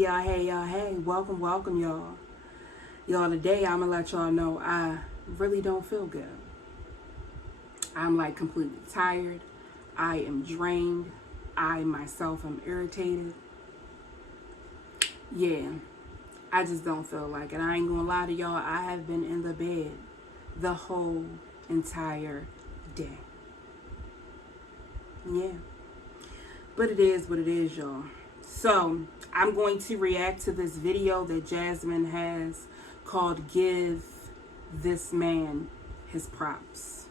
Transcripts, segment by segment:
Hey, welcome, y'all. Today I'm gonna let y'all know I really don't feel good. I'm like completely tired. I am drained. I myself am irritated. Yeah, I just don't feel like it. I ain't gonna lie to y'all, I have been in the bed the whole entire day. Yeah, but it is what it is, y'all. So, I'm going to react to this video that Jasmine has called Give This Man His Props.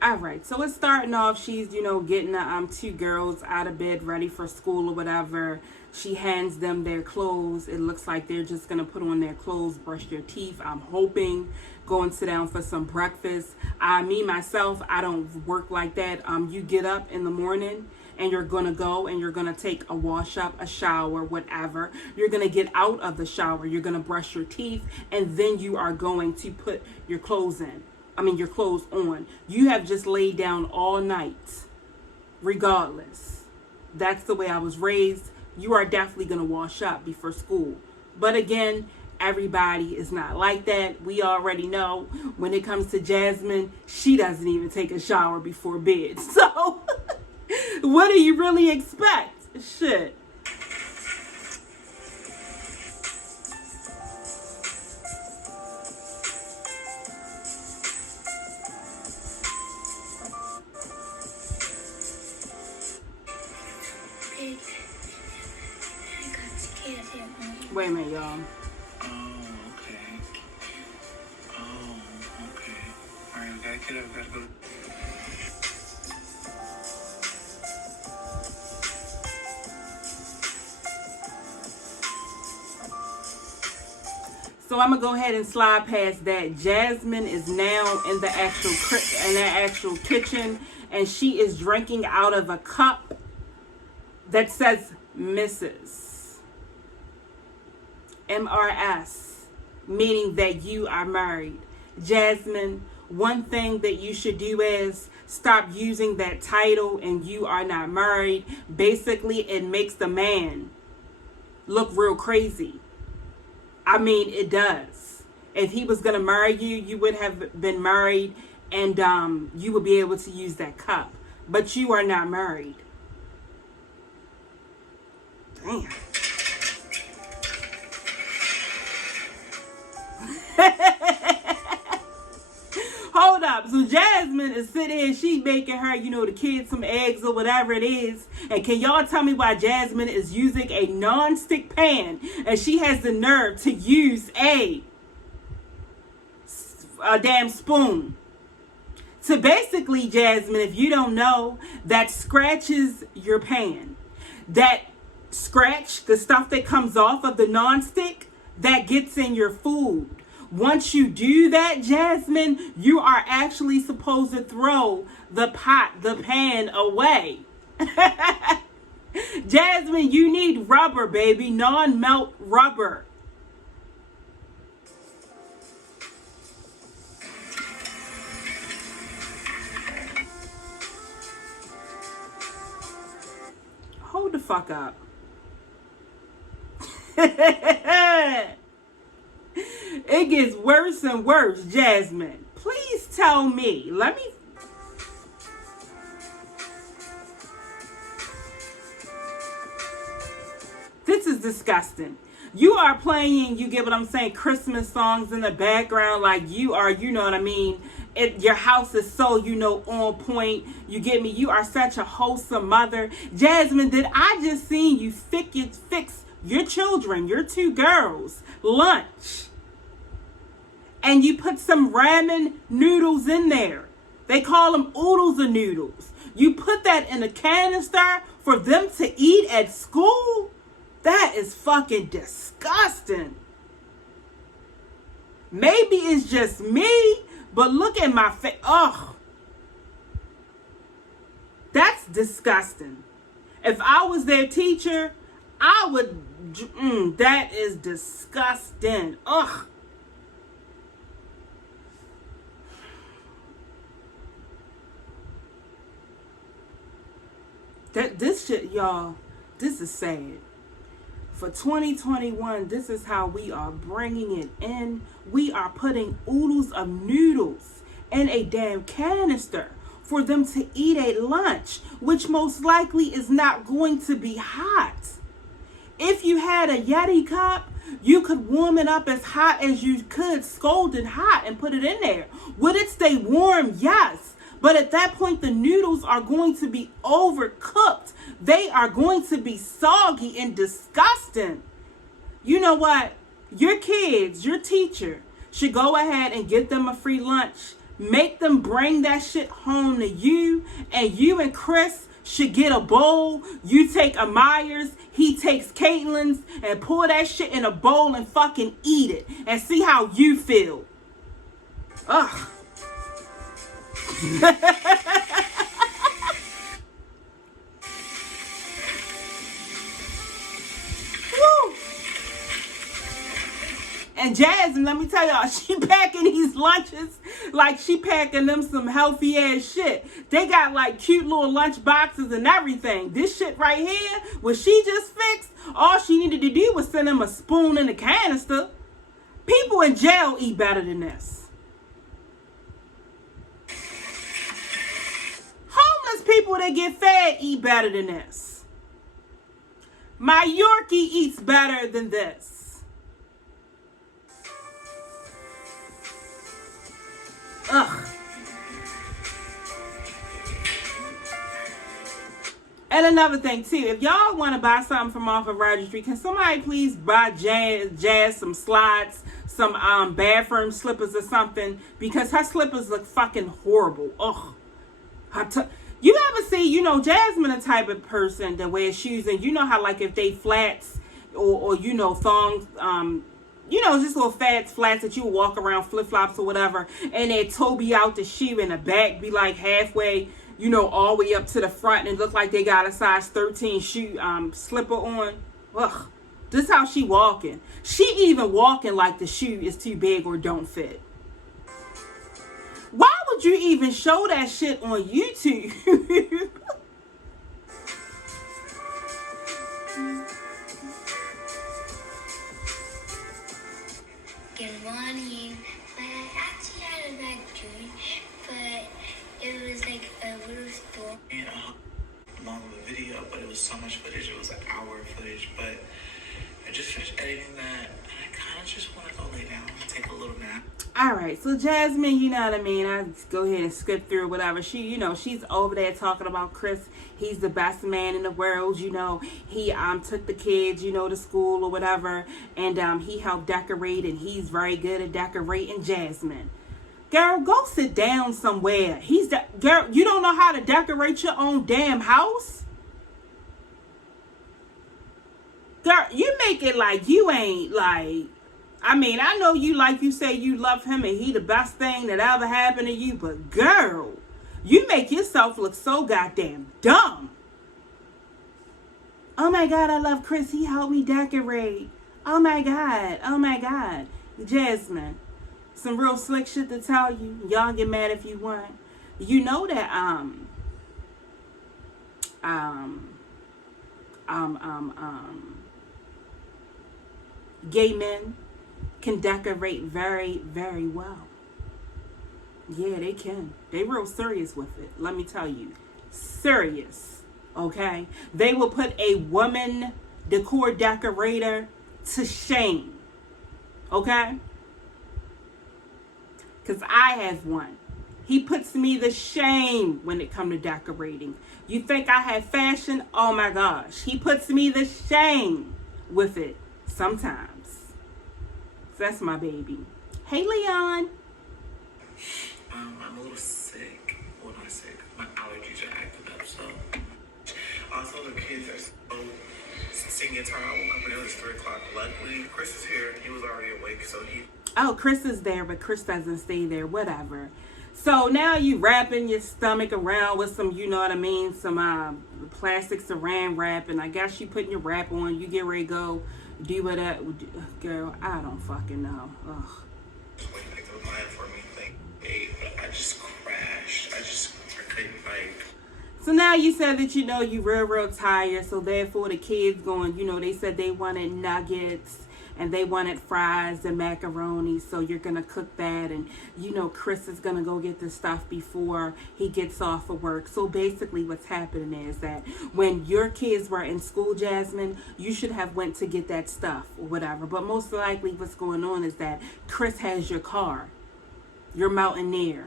Alright, so it's starting off. She's, getting the two girls out of bed ready for school or whatever. She hands them their clothes. It looks like they're just going to put on their clothes, brush their teeth. I'm hoping. Go and sit down for some breakfast. Me, myself, I don't work like that. You get up in the morning and you're going to go and you're going to take a wash up, a shower, whatever. You're going to get out of the shower. You're going to brush your teeth. And then you are going to put your clothes your clothes on. You have just laid down all night. Regardless. That's the way I was raised. You are definitely going to wash up before school. But again, everybody is not like that. We already know when it comes to Jasmine, she doesn't even take a shower before bed. So, what do you really expect? Shit. Wait a minute, y'all. Oh, okay. Alright, we gotta get up, we gotta go. So I'm gonna go ahead and slide past that. Jasmine is now in the actual kitchen, and she is drinking out of a cup that says Mrs. MRS, meaning that you are married. Jasmine, one thing that you should do is stop using that title and you are not married. Basically, it makes the man look real crazy. I mean, it does. If he was going to marry you, you would have been married and you would be able to use that cup. But you are not married. Damn. Hold up. So Jasmine is sitting here, she's making her, the kids some eggs or whatever it is. And can y'all tell me why Jasmine is using a non-stick pan and she has the nerve to use a damn spoon? So basically, Jasmine, if you don't know, that scratches your pan. That scratch, the stuff that comes off of the non-stick, that gets in your food. Once you do that, Jasmine, you are actually supposed to throw the pan away. Jasmine, you need rubber, baby. Non-melt rubber. Hold the fuck up. It gets worse and worse, Jasmine. Please tell me. This is disgusting. You are playing, you get what I'm saying, Christmas songs in the background like you are, you know what I mean? Your house is so, on point. You get me? You are such a wholesome mother. Jasmine, did I just see you fix your children, your two girls, lunch? And you put some ramen noodles in there. They call them oodles of noodles. You put that in a canister for them to eat at school? That is fucking disgusting. Maybe it's just me, but look at my face. Ugh. That's disgusting. If I was their teacher, I would, that is disgusting. Ugh. This shit, y'all, this is sad. For 2021, this is how we are bringing it in. We are putting oodles of noodles in a damn canister for them to eat at lunch, which most likely is not going to be hot. If you had a Yeti cup, you could warm it up as hot as you could, scalded hot, and put it in there. Would it stay warm? Yes. But at that point, the noodles are going to be overcooked. They are going to be soggy and disgusting. You know what? Your kids, your teacher, should go ahead and get them a free lunch. Make them bring that shit home to you. And you and Chris should get a bowl. You take Amyers, he takes Caitlin's, and pour that shit in a bowl and fucking eat it. And see how you feel. Ugh. Woo. And Jasmine, let me tell y'all, she packing these lunches like she packing them some healthy ass shit. They got like cute little lunch boxes and everything. This shit right here, what she just fixed, all she needed to do was send them a spoon and a canister. People in jail eat better than this. People that get fed eat better than this. My Yorkie eats better than this. Ugh. And another thing too, if y'all want to buy something from off of registry, can somebody please buy Jazz some slides, some bathroom slippers or something, because her slippers look fucking horrible. Ugh. You ever see, you know, Jasmine a type of person that wears shoes, and you know how like if they flats or you know, thongs, you know, just little flats that you walk around, flip-flops or whatever, and their toe be out the shoe and the back be like halfway, you know, all the way up to the front, and it look like they got a size 13 shoe slipper on. Ugh. This how she walking. She even walking like the shoe is too big or don't fit. Why would you even show that shit on YouTube? Good morning. I actually had a bad dream, but it was like a little store. Long of a video, but it was so much footage. It was an hour of footage, but I just finished editing that, and I kind of just want to go lay down and take a little nap. All right, so Jasmine, you know what I mean? I go ahead and skip through whatever. She, you know, she's over there talking about Chris. He's the best man in the world, you know. He took the kids, you know, to school or whatever, and he helped decorate, and he's very good at decorating. Jasmine, girl, go sit down somewhere. Girl, you don't know how to decorate your own damn house? Girl, you make it like you ain't like, I mean, I know you, like you say, you love him and he the best thing that ever happened to you, but girl, you make yourself look so goddamn dumb. Oh my God, I love Chris. He helped me decorate. Oh my God. Oh my God. Jasmine, some real slick shit to tell you. Y'all get mad if you want. You know that, gay men can decorate very, very well. Yeah, they can. They real serious with it. Let me tell you. Serious. Okay? They will put a woman decor decorator to shame. Okay? Because I have one. He puts me to shame when it comes to decorating. You think I have fashion? Oh my gosh. He puts me to shame with it sometimes. That's my baby. Hey, Leon. I'm a little sick. Well, not sick. My allergies are acting up, so. Also, the kids are so singing time. I woke up and it was 3 o'clock. Luckily, Chris is here. He was already awake, so he. Oh, Chris is there, but Chris doesn't stay there. Whatever. So now you wrapping your stomach around with some, you know what I mean, some plastic saran wrap, and I guess you putting your wrap on. You get ready to go. Do whatever, girl. I don't fucking know. Ugh. When you picked up a client for me, like, but I just crashed. I couldn't, like. So now you said that, you real tired. So therefore the kids going, they said they wanted nuggets and they wanted fries and macaroni. So you're going to cook that. And, Chris is going to go get the stuff before he gets off of work. So basically what's happening is that when your kids were in school, Jasmine, you should have went to get that stuff or whatever. But most likely what's going on is that Chris has your car. Your Mountaineer.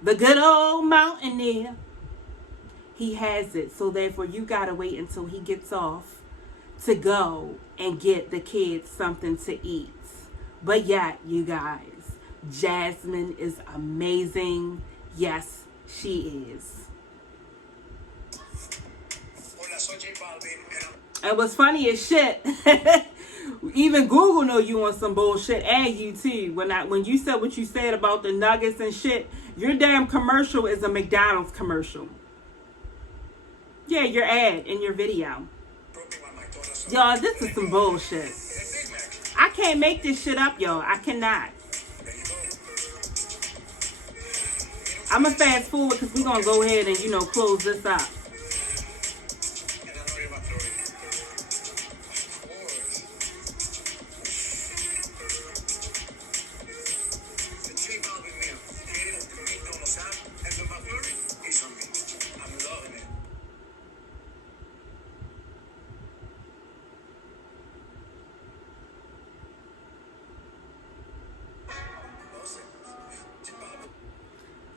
The good old Mountaineer. He has it. So therefore you got to wait until he gets off to go and get the kids something to eat. But yeah, you guys, Jasmine is amazing. Yes, she is. And what's funny as shit, even Google know you on some bullshit, and you too. When you said what you said about the nuggets and shit, your damn commercial is a McDonald's commercial. Yeah, your ad in your video. Y'all, this is some bullshit. I can't make this shit up, y'all. I cannot. I'm going to fast forward because we're going to go ahead and, close this up.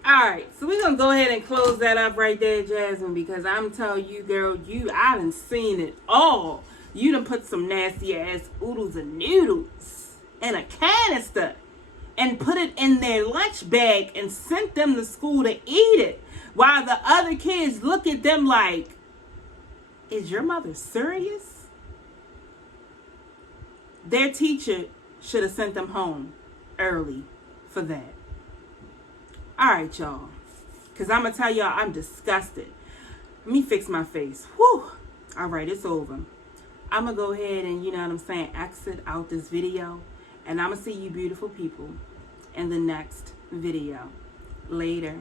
Alright, so we're going to go ahead and close that up right there, Jasmine, because I'm telling you, girl, I done seen it all. You done put some nasty ass oodles and noodles in a canister and put it in their lunch bag and sent them to school to eat it, while the other kids look at them like, is your mother serious? Their teacher should have sent them home early for that. Alright, y'all. Because I'm going to tell y'all I'm disgusted. Let me fix my face. Whew. Alright, it's over. I'm going to go ahead and, exit out this video. And I'm going to see you beautiful people in the next video. Later.